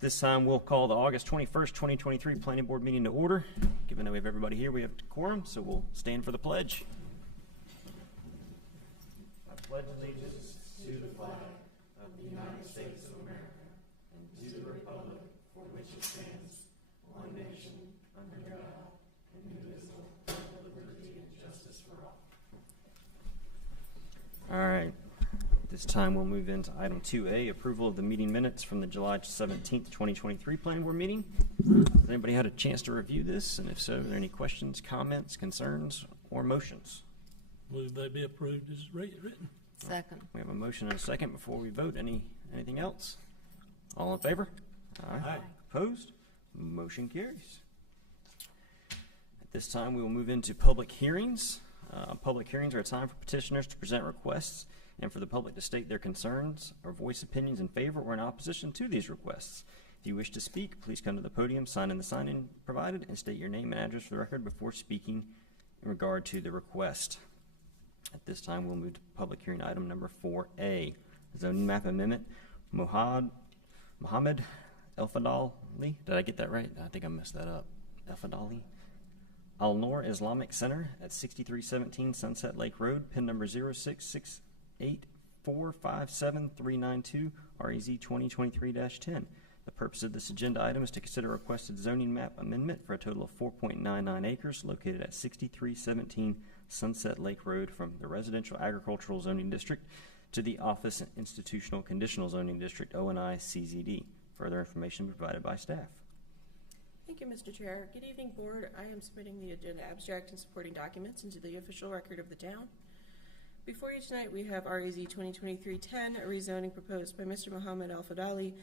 At this time, we'll call the August 21st, 2023 Planning Board meeting to order. Given that we have everybody here, we have quorum, so we'll stand for the pledge. I pledge allegiance to the flag of the United States of America and to the republic for which it stands, one nation, under God, indivisible, with liberty and justice for all. All right. This time we'll move into item 2A, approval of the meeting minutes from the July 17th, 2023 Planning Board meeting. Has anybody had a chance to review this? And if so, are there any questions, comments, concerns, or motions? Move they be approved as written. Second. We have a motion and a second. Before we vote, anything else? All in favor? Aye. Opposed? Motion carries. At this time, we will move into public hearings. Public hearings are a time for petitioners to present requests and for the public to state their concerns or voice opinions in favor or in opposition to these requests. If you wish to speak, please come to the podium, sign in the sign-in provided, and state your name and address for the record before speaking in regard to the request. At this time, we'll move to public hearing item number 4A, zoning map amendment, Mohammed El-Fadali. Did I get that right? I think I messed that up. El-Fadali. Al-Noor Islamic Center at 6317 Sunset Lake Road, PIN number 06684573992, REZ 2023-10. The purpose of this agenda item is to consider a requested zoning map amendment for a total of 4.99 acres located at 6317 Sunset Lake Road from the Residential Agricultural Zoning District to the Office and Institutional Conditional Zoning District, ONI CZD. Further information provided by staff. Thank you, Mr. Chair. Good evening, Board. I am submitting the agenda abstract and supporting documents into the official record of the town. Before you tonight, we have REZ 2023-10, a rezoning proposed by Mr. Mohammed El-Fadali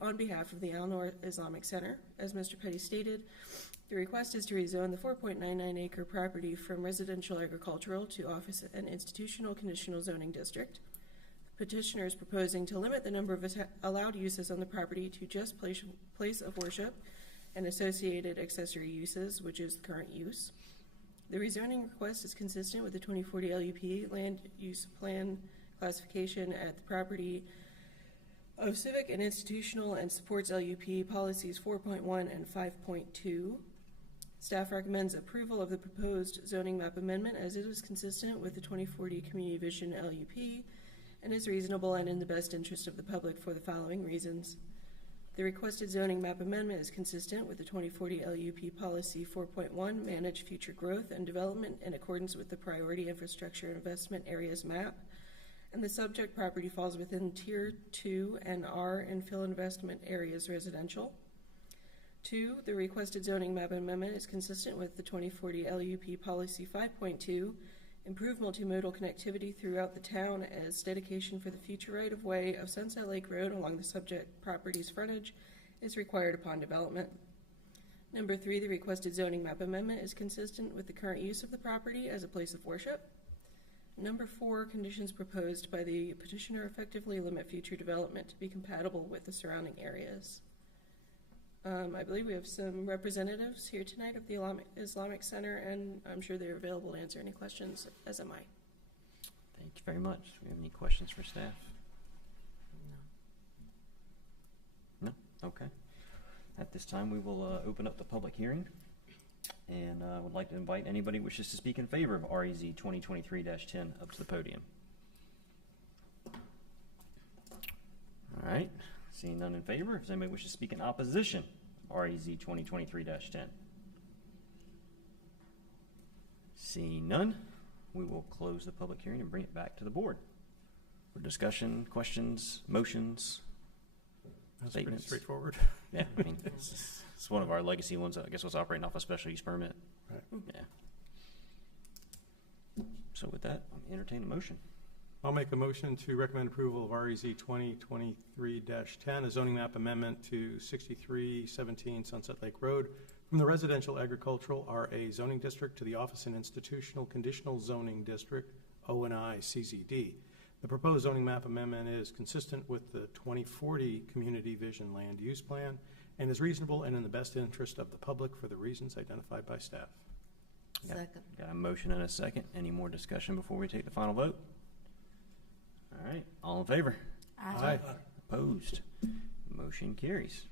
on behalf of the Al-Noor Islamic Center. As Mr. Petty stated, the request is to rezone the 4.99 acre property from residential agricultural to office and institutional conditional zoning district. The petitioner is proposing to limit the number of allowed uses on the property to just place of worship and associated accessory uses, which is the current use. The rezoning request is consistent with the 2040 LUP land use plan classification at the property of civic and institutional and supports LUP policies 4.1 and 5.2. Staff recommends approval of the proposed zoning map amendment as it is consistent with the 2040 Community Vision LUP and is reasonable and in the best interest of the public for the following reasons. The requested zoning map amendment is consistent with the 2040 LUP Policy 4.1, Manage Future Growth and Development in accordance with the Priority Infrastructure Investment Areas Map, and the subject property falls within Tier 2 and R Infill Investment Areas Residential. 2, the requested zoning map amendment is consistent with the 2040 LUP Policy 5.2, Improve multimodal connectivity throughout the town as dedication for the future right-of-way of Sunset Lake Road along the subject property's frontage is required upon development. Number 3, the requested zoning map amendment is consistent with the current use of the property as a place of worship. Number 4, conditions proposed by the petitioner effectively limit future development to be compatible with the surrounding areas. I believe we have some representatives here tonight of the Islamic Center, and I'm sure they're available to answer any questions, as am I. Thank you very much. Do we have any questions for staff? No? Okay. At this time, we will open up the public hearing, and I would like to invite anybody who wishes to speak in favor of REZ 2023-10 up to the podium. All right. Seeing none in favor, if anybody wishes to speak in opposition, REZ 2023-10. Seeing none, we will close the public hearing and bring it back to the board for discussion, questions, motions, That's statements. pretty straightforward. Yeah, I mean, it's one of our legacy ones. I guess was operating off a special use permit. Right. Yeah. So with that, I'll entertain a motion. I'll make a motion to recommend approval of REZ 2023-10, a zoning map amendment to 6317 Sunset Lake Road from the Residential Agricultural RA Zoning District to the Office and Institutional Conditional Zoning District, ONI CZD. The proposed zoning map amendment is consistent with the 2040 Community Vision Land Use Plan and is reasonable and in the best interest of the public for the reasons identified by staff. Second. Got a motion and a second. Any more discussion before we take the final vote? All right, all in favor? Aye. Opposed? Motion carries.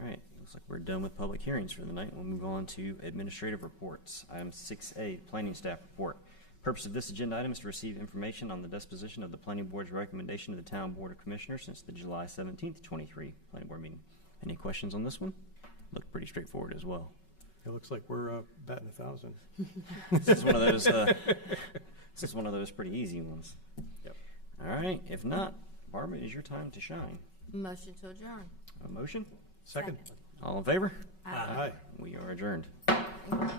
All right, looks like we're done with public hearings for the night. We'll move on to administrative reports. Item 6A, planning staff report. Purpose of this agenda item is to receive information on the disposition of the planning board's recommendation to the town board of commissioners since the July 17th, 23 planning board meeting. Any questions on this one? Looked pretty straightforward as well. It looks like we're batting 1,000. This is one of those. This is one of those pretty easy ones. Yep. All right. If not, Barbara, it is your time to shine. Motion to adjourn. A motion? Second. All in favor? Aye. Aye. We are adjourned. Aye.